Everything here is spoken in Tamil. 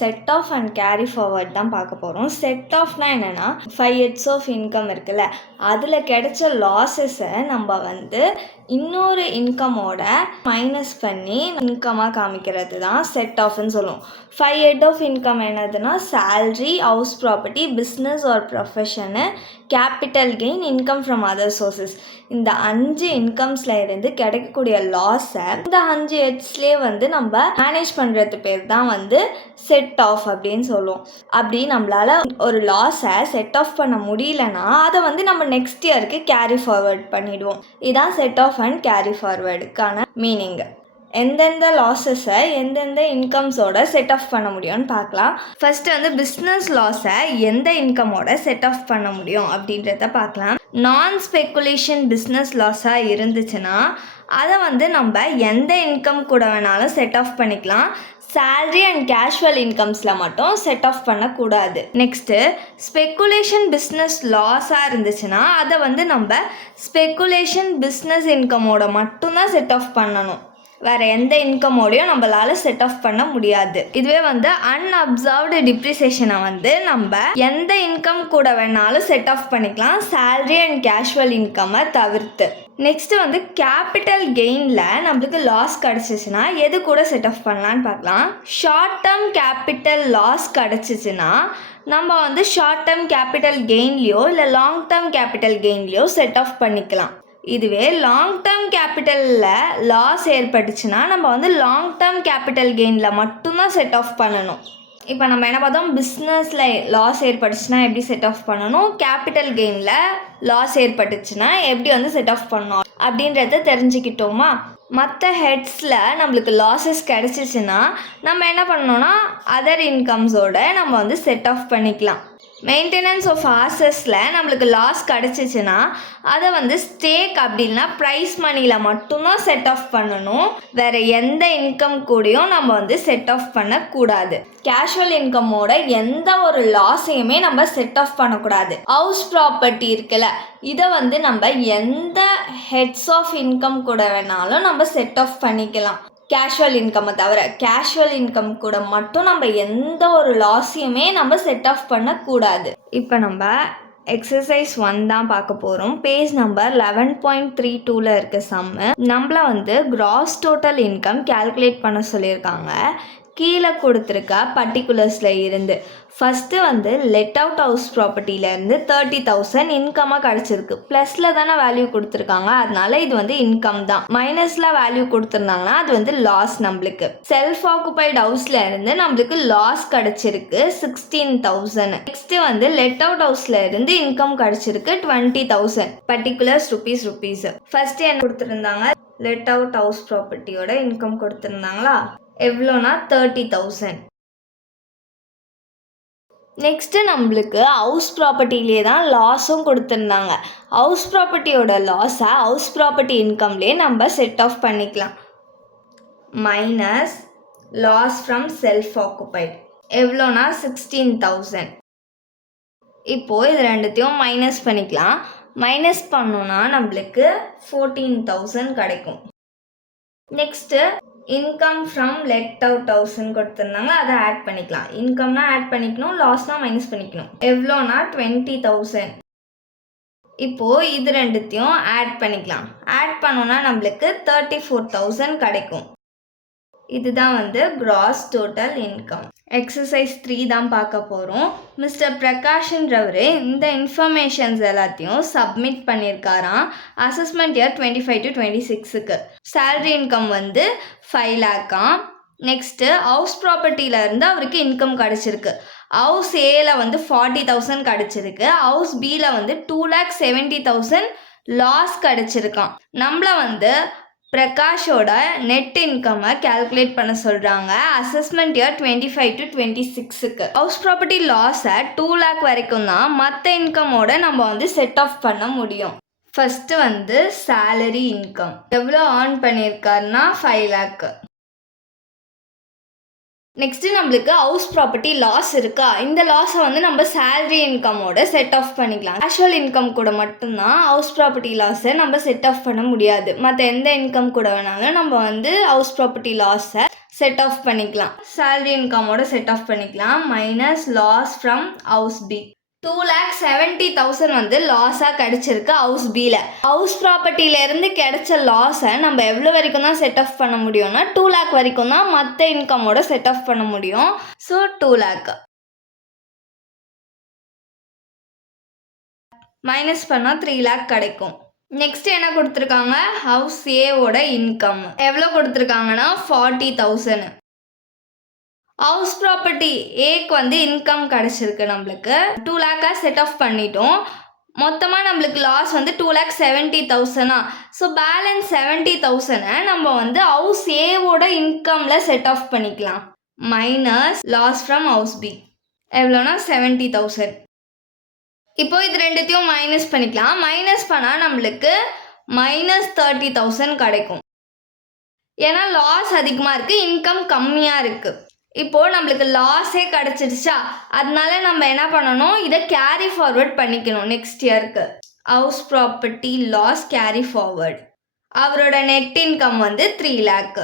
Set off and carry forward தான் பார்க்க போகிறோம். செட் ஆஃப்னா என்னென்னா 5 ஹெட்ஸ் ஆஃப் இன்கம் இருக்குல்ல, அதில் கிடைச்ச லாஸஸை நம்ம இன்னொரு இன்கமோட மைனஸ் பண்ணி இன்கமாக காமிக்கிறது தான் செட் ஆஃப்னு சொல்லுவோம். 5 ஹெட் ஆஃப் இன்கம் என்னதுன்னா salary, house property, business or profession, capital gain, income from other sources. இந்த 5 இன்கம்ஸில் இருந்து கிடைக்கக்கூடிய லாஸை இந்த 5 ஹெட்ஸ்லேயே நம்ம மேனேஜ் பண்ணுறது பேர் தான் செட் ஆஃப் அப்படின்னு சொல்லுவோம். அப்படி நம்மளால் ஒரு லாஸை செட் ஆஃப் பண்ண முடியலன்னா அதை நம்ம நெக்ஸ்ட் இயருக்கு கேரி ஃபார்வர்ட் பண்ணிவிடுவோம். இதுதான் செட் ஆஃப் அண்ட் கேரி ஃபார்வர்டுக்கான மீனிங்கு. எந்தெந்த லாஸஸை எந்தெந்த இன்கம்ஸோட செட் ஆஃப் பண்ண முடியும்னு பார்க்கலாம். ஃபஸ்ட்டு பிஸ்னஸ் லாஸை எந்த இன்கமோட செட் ஆஃப் பண்ண முடியும் அப்படின்றத பார்க்கலாம். நான் ஸ்பெக்குலேஷன் பிஸ்னஸ் லாஸாக இருந்துச்சுன்னா அதை நம்ம எந்த இன்கம் கூட வேணாலும் செட் ஆஃப் பண்ணிக்கலாம். சேல்ரி அண்ட் கேஷுவல் இன்கம்ஸில் மட்டும் செட் ஆஃப் பண்ணக்கூடாது. நெக்ஸ்ட்டு ஸ்பெக்குலேஷன் பிஸ்னஸ் லாஸாக இருந்துச்சுன்னா அதை நம்ம ஸ்பெக்குலேஷன் பிஸ்னஸ் இன்கமோட மட்டும்தான் செட் ஆஃப் பண்ணணும். வேறு எந்த இன்கமோடையும் நம்மளால் செட் ஆஃப் பண்ண முடியாது. இதுவே அன்அப்சர்வ்டு டிப்ரிசியேஷனை நம்ம எந்த இன்கம் கூட வேணாலும் செட் ஆஃப் பண்ணிக்கலாம், சேல்ரி அண்ட் கேஷுவல் இன்கம்மை தவிர்த்து. நெக்ஸ்ட்டு கேபிட்டல் கெயினில் நம்மளுக்கு லாஸ் கிடச்சிச்சின்னா எது கூட செட் ஆஃப் பண்ணலான்னு பார்க்கலாம். ஷார்ட் டேர்ம் கேபிட்டல் லாஸ் கிடச்சிச்சின்னா நம்ம ஷார்ட் டேர்ம் கேபிட்டல் கெயின்லேயோ இல்லை லாங் டேர்ம் கேபிட்டல் கெயின்லேயோ செட் ஆஃப் பண்ணிக்கலாம். இதுவே லாங் டேர்ம் கேபிட்டலில் லாஸ் ஏற்பட்டுச்சுன்னா நம்ம லாங் டேர்ம் கேபிட்டல் கெயினில் மட்டும்தான் செட் ஆஃப் பண்ணணும். இப்போ நம்ம என்ன பார்த்தோம், பிஸ்னஸில் லாஸ் ஏற்பட்டுச்சுன்னா எப்படி செட் ஆஃப் பண்ணணும், கேபிட்டல் கெயினில் லாஸ் ஏற்பட்டுச்சுன்னா எப்படி செட் ஆஃப் பண்ணணும் அப்படின்றத தெரிஞ்சுக்கிட்டோமா. மற்ற ஹெட்ஸில் நம்மளுக்கு லாஸஸ் கிடச்சிச்சின்னா நம்ம என்ன பண்ணோன்னா அதர் இன்கம்ஸோட நம்ம செட் ஆஃப் பண்ணிக்கலாம். மெயின்டெனன்ஸ் ஆஃப் ஆசஸில் நம்மளுக்கு லாஸ் கிடச்சிச்சின்னா அதை ஸ்டேக் அப்படின்னா ப்ரைஸ் மணியில் மட்டும்தான் செட் ஆஃப் பண்ணணும். வேறு எந்த இன்கம் கூடயும் நம்ம செட் ஆஃப் பண்ணக்கூடாது. கேஷுவல் இன்கமோட எந்த ஒரு லாஸையுமே நம்ம செட் ஆஃப் பண்ணக்கூடாது. ஹவுஸ் ப்ராப்பர்ட்டி இருக்குல்ல, இதை நம்ம எந்த ஹெட்ஸ் ஆஃப் இன்கம் கூட வேணாலும் நம்ம செட் ஆஃப் பண்ணிக்கலாம். கேஷுவல் இன்கம்மை தவிர கேஷுவல் இன்கம் கூட மட்டும் நம்ம எந்த ஒரு லாஸையுமே நம்ம செட் ஆஃப் பண்ணக்கூடாது. இப்போ நம்ம எக்ஸசைஸ் 1 தான் பார்க்க போகிறோம். பேஜ் நம்பர் 11.32 இருக்க சம்மு நம்மளை கிராஸ் டோட்டல் இன்கம் கேல்குலேட் பண்ண சொல்லியிருக்காங்க. கீழே கொடுத்துருக்க பர்டிகுலர்ஸில் இருந்து ஃபஸ்ட்டு லெட் அவுட் ஹவுஸ் ப்ராப்பர்ட்டியிலேருந்து 30,000 இன்கமாக கிடச்சிருக்கு. ப்ளஸில் தானே வேல்யூ கொடுத்துருக்காங்க, அதனால இது இன்கம் தான். மைனஸில் வேல்யூ கொடுத்துருந்தாங்கன்னா அது லாஸ். நம்மளுக்கு செல்ஃப் ஆக்குபைடு ஹவுஸில் இருந்து நம்மளுக்கு லாஸ் கிடச்சிருக்கு 16,000. நெக்ஸ்ட்டு லெட் அவுட் ஹவுஸில் இருந்து இன்கம் கிடச்சிருக்கு 20,000. Particulars rupees. ஃபஸ்ட்டு என்ன கொடுத்துருந்தாங்க, லெட் அவுட் ஹவுஸ் ப்ராப்பர்ட்டியோட இன்கம் கொடுத்துருந்தாங்களா, எவ்வளோனா 30,000. நெக்ஸ்ட்டு நம்மளுக்கு ஹவுஸ் ப்ராப்பர்ட்டிலே தான் லாஸும் கொடுத்துருந்தாங்க. ஹவுஸ் ப்ராப்பர்ட்டியோட லாஸை ஹவுஸ் ப்ராப்பர்ட்டி இன்கம்லேயே நம்ம செட் ஆஃப் பண்ணிக்கலாம். Minus loss from self occupied எவ்வளோனா 16,000. இப்போது இது ரெண்டுத்தையும் மைனஸ் பண்ணிக்கலாம். மைனஸ் பண்ணோன்னா நம்மளுக்கு 14,000 கிடைக்கும். Next income from let out ஹவுஸ்ன்னு கொடுத்துருந்தாங்க, அதை ஆட் பண்ணிக்கலாம். இன்கம்னா ஆட் பண்ணிக்கணும், லாஸ்னா மைனஸ் பண்ணிக்கணும். எவ்வளோனா 20,000. இப்போது இது ரெண்டுத்தையும் ஆட் பண்ணிக்கலாம். ஆட் பண்ணோன்னா நம்மளுக்கு 34,000 கிடைக்கும். இதுதான் கிராஸ் டோட்டல் இன்கம். எக்ஸசைஸ் 3 தான் பார்க்க போகிறோம். மிஸ்டர் பிரகாஷ்ன்றவர் இந்த இன்ஃபர்மேஷன்ஸ் எல்லாத்தையும் சப்மிட் பண்ணியிருக்காராம். அசஸ்மெண்ட் இயர் 25 to 26க்கு. Salary income 5 lakhs. Next house ப்ராப்பர்ட்டியிலேருந்து அவருக்கு இன்கம் கிடச்சிருக்கு. ஹவுஸ் ஏல 40,000 கிடச்சிருக்கு. ஹவுஸ் பியில் 2,70,000 லாஸ் கிடச்சிருக்கான். நம்மளை பிரகாஷோட நெட் இன்கம்மை கேல்குலேட் பண்ண சொல்கிறாங்க. அசஸ்மெண்ட் இயர் 25 to 26க்கு. ஹவுஸ் ப்ராப்பர்ட்டி லாஸை 2 lakh வரைக்கும் தான் மற்ற இன்கமோட நம்ம செட் ஆஃப் பண்ண முடியும். ஃபஸ்ட்டு சேலரி இன்கம் எவ்வளோ ஏர்ன் பண்ணியிருக்காருன்னா 5 lakh. நெக்ஸ்ட்டு நம்மளுக்கு ஹவுஸ் ப்ராப்பர்ட்டி லாஸ் இருக்கா, இந்த லாஸை நம்ம சேலரி இன்கமோட செட் ஆஃப் பண்ணிக்கலாம். கேஷுவல் இன்கம் கூட மட்டும்தான் ஹவுஸ் ப்ராப்பர்ட்டி லாஸை நம்ம செட் ஆஃப் பண்ண முடியாது. மற்ற எந்த இன்கம் கூட வேணாலும் நம்ம ஹவுஸ் ப்ராப்பர்ட்டி லாஸை செட் ஆஃப் பண்ணிக்கலாம். சேலரி இன்கமோட செட் ஆஃப் பண்ணிக்கலாம். மைனஸ் லாஸ் ஃப்ரம் ஹவுஸ் பி. 2,70,000 வந்து லாஸாக கிடச்சிருக்கு ஹவுஸ் பியில். ஹவுஸ் ப்ராப்பர்ட்டியிலேருந்து கிடைச்ச லாஸை நம்ம எவ்வளோ வரைக்கும் தான் செட் ஆஃப் பண்ண முடியும்னா 2 lakh வரைக்கும் தான் மற்ற இன்கமோட செட் ஆஃப் பண்ண முடியும். ஸோ 2 lakh மைனஸ் பண்ணால் 3 lakh கிடைக்கும். நெக்ஸ்ட் என்ன கொடுத்துருக்காங்க, ஹவுஸ் ஏவோட இன்கம் எவ்வளோ கொடுத்துருக்காங்கன்னா 40,000. ஹவுஸ் ப்ராப்பர்ட்டி ஏக்கு வந்து இன்கம் கிடச்சிருக்கு நம்மளுக்கு 2 lakh செட் ஆஃப் பண்ணிட்டோம். மொத்தமாக நம்மளுக்கு லாஸ் வந்து 2,70,000. ஸோ பேலன்ஸ் 70,000 நம்ம வந்து ஹவுஸ் ஏவோட இன்கமில் செட் ஆஃப் பண்ணிக்கலாம். Minus loss from house P எவ்வளோனா 70,000. இப்போ இது ரெண்டுத்தையும் மைனஸ் பண்ணிக்கலாம். மைனஸ் பண்ணால் நம்மளுக்கு மைனஸ் 30,000 கிடைக்கும். ஏன்னா லாஸ் அதிகமாக இருக்குது, இன்கம் கம்மியாக இருக்குது. இப்போது நம்மளுக்கு லாஸே கிடச்சிருச்சா, அதனால நம்ம என்ன பண்ணணும், இதை கேரி ஃபார்வர்ட் பண்ணிக்கணும் நெக்ஸ்ட் இயருக்கு. House property loss carry forward. அவரோட நெட் இன்கம் வந்து 3 lakh.